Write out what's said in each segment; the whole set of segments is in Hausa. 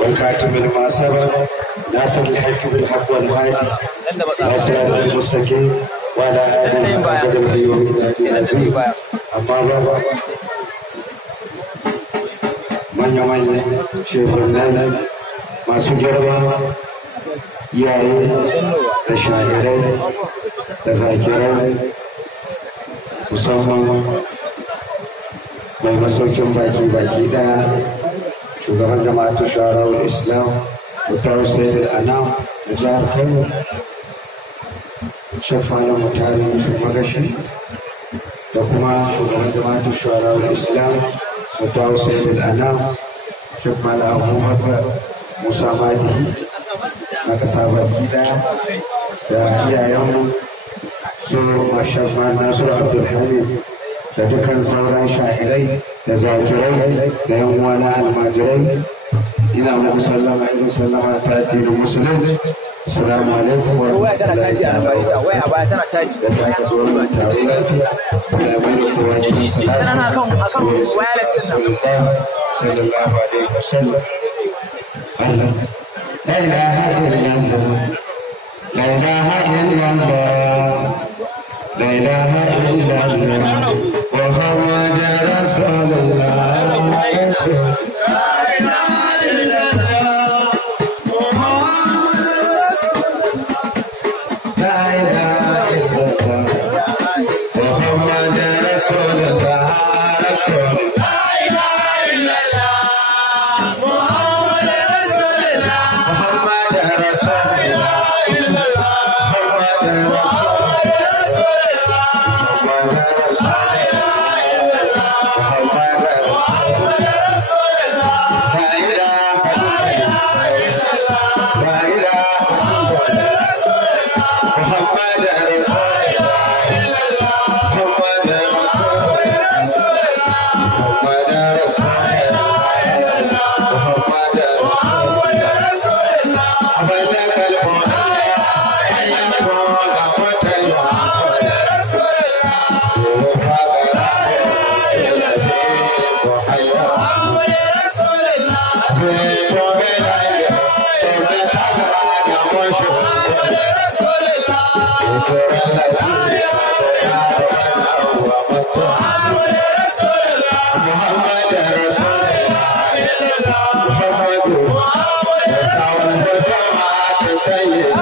والكاتب لما سبق ناصر الحق بالحق والهادي وصراط المستقيم وعلى آله وقدره ومقداره العظيم أما بعد manya-manyan shehunai masu girma iyaye da shahirai da zakirai musamman mai masaukin baki daya shugaban jama'atu shawarar islam mutar sayyid anam da jihar kano shafalan mutane magashi da kuma shugaban jama'atu shawarar islam mutar sayyid anam shafalan abubakar musa madihi na kasa baki daya da iyayenmu su mashafa nasiru abdulhamid da dukkan sauran shahirai da zakirai da yan uwana almajirai ina muku sallama irin sallama ta addinin musulunci assalamu alaikum wa rahmatullahi wa barakatuh da ta kaso wannan taro lafiya da mai da kowa ne sallallahu alaihi wasallam Allah la ilaha illallah la ilaha illallah la ilaha illallah محمد رسول الله لا إله إلا الله محمد رسول الله لا إله إلا الله محمد رسول الله رسول لا إله إلا الله محمد رسول الله محمد رسول الله إلا الله محمد رسول Yeah.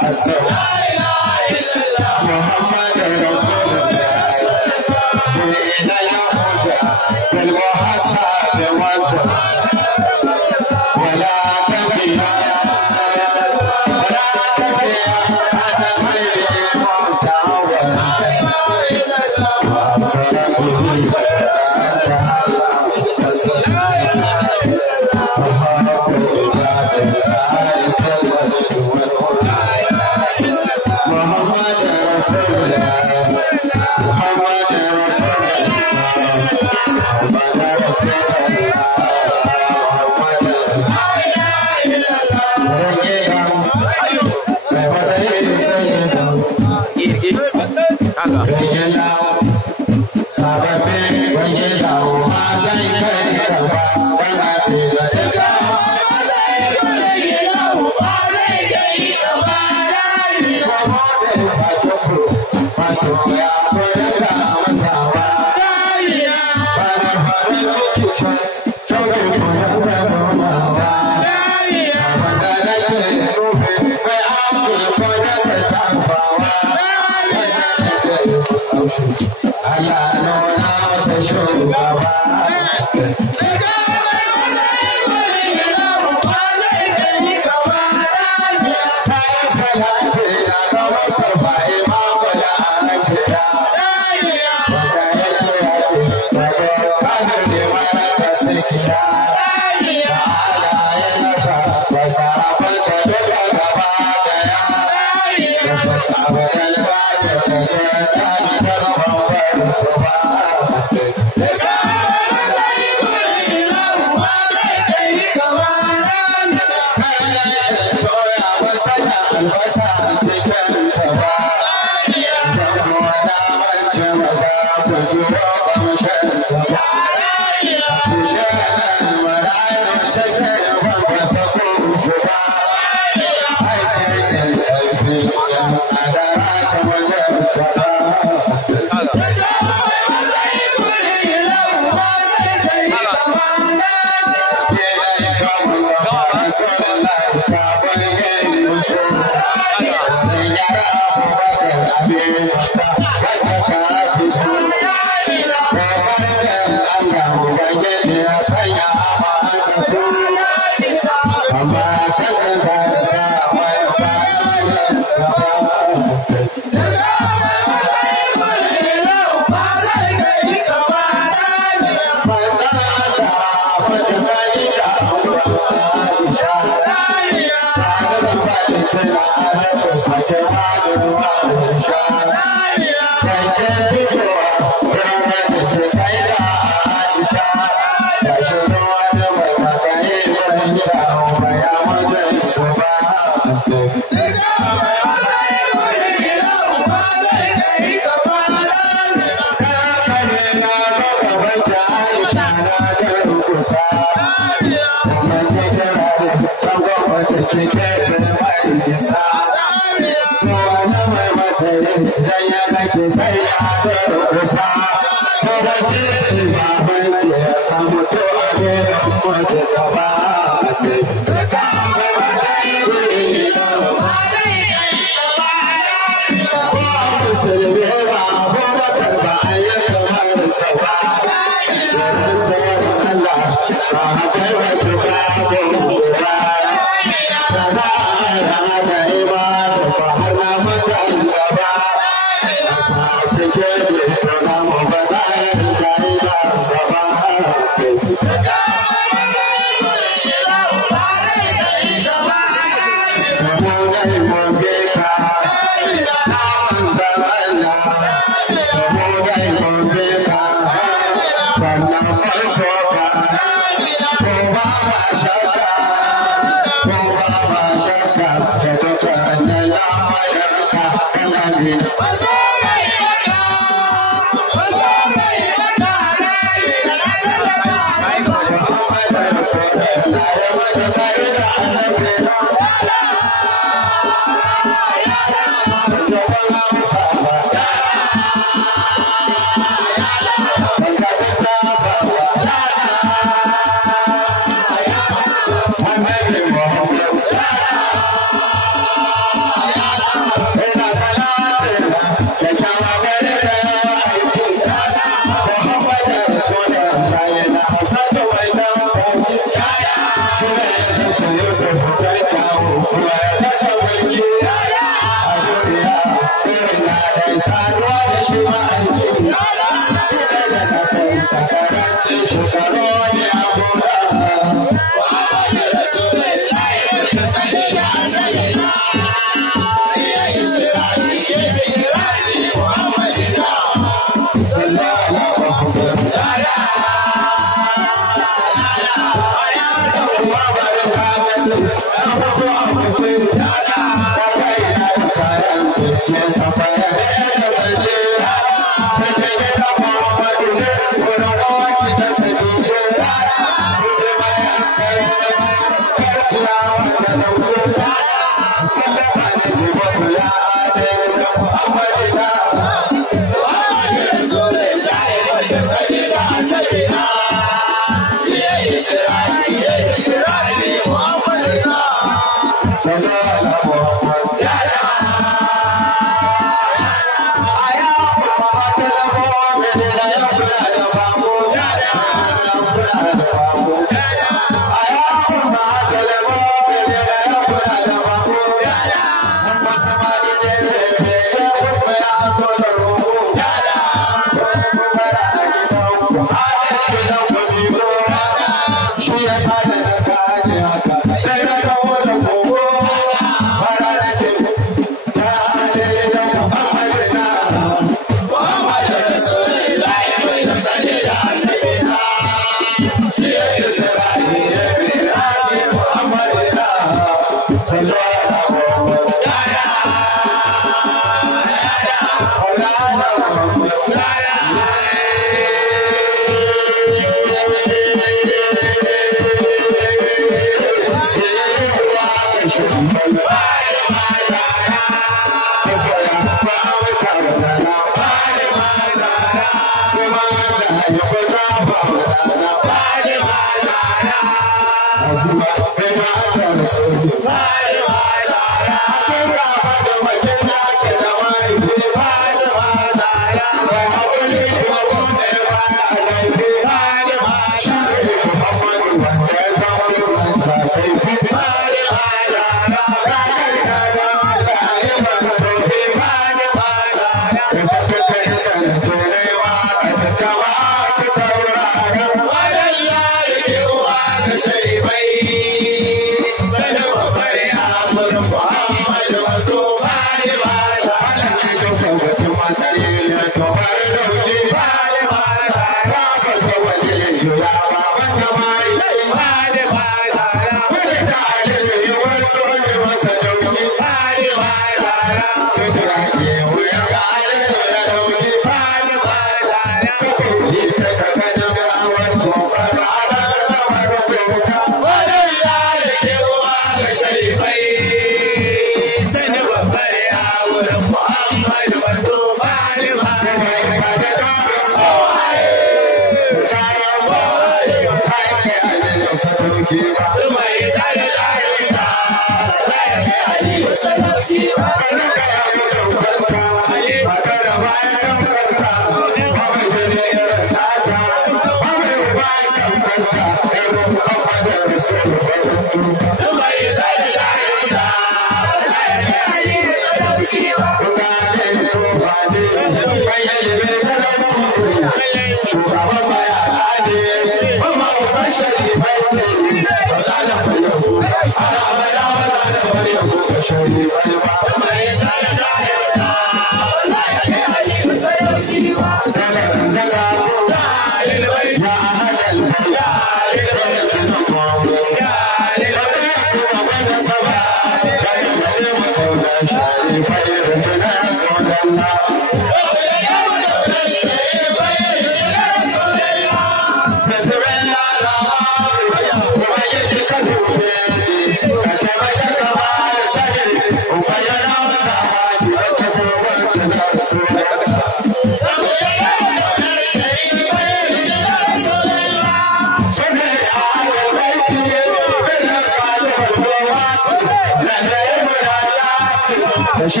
She